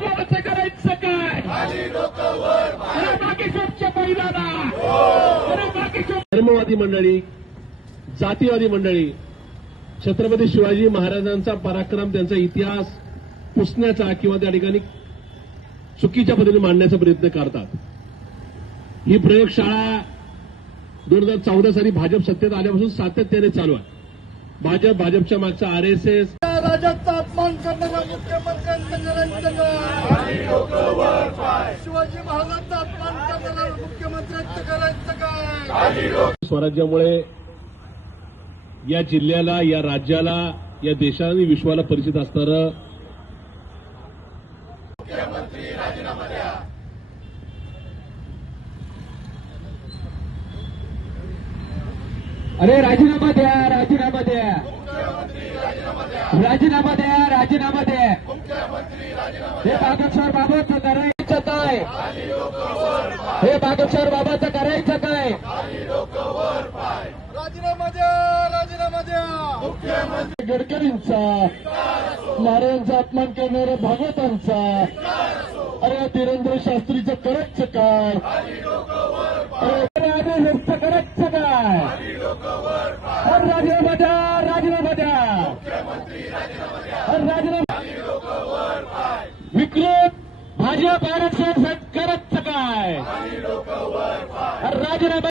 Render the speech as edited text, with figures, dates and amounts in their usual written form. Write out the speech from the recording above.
बाबाचं करायचं काय? बागेश्वरच्या बैलाला, धर्मवादी मंडळी, जातीवादी मंडळी छत्रपती शिवाजी महाराजांचा पराक्रम, त्यांचा इतिहास पुसण्याचा किंवा त्या ठिकाणी चुकीच्या पद्धतीने मांडण्याचा प्रयत्न करतात. ही प्रयोगशाळा 2014 साली भाजप सत्तेत आल्यापासून सातत्याने चालू आहे. भाजपच्या मागचा आरएसएस, राजाचा अपमान करणारा मुख्यमंत्र्यांचं शिवाजी महाराजांचा अपमान करणारा मुख्यमंत्र्यांचं करायचं काय? स्वराज्यामुळे या जिल्ह्याला, या राज्याला, या देशाला आणि विश्वाला परिचित असणारं मुख्यमंत्री राजीनामा द्या. अरे राजीनामा द्या, राजीनामा द्या, राजीनामा द्या, राजीनामा द्या. हे बागेश्वर बाबाचं करायचं काय? हे बागेश्वर बाबाचं करायचं काय? राजीनामा द्या, राजीनामा द्या. मुख्यमंत्री गडकरींचा, नारायणचा अपमान करणाऱ्या भागवतांचा, अरे धीरेंद्र शास्त्रीचं करायचं काय? अरे आदेश करायचं काय? राजीनामा द्या, राजीनामा द्या, राजीनामा. विकृत भाजप आरक्षण करायचं काय? राजीनामा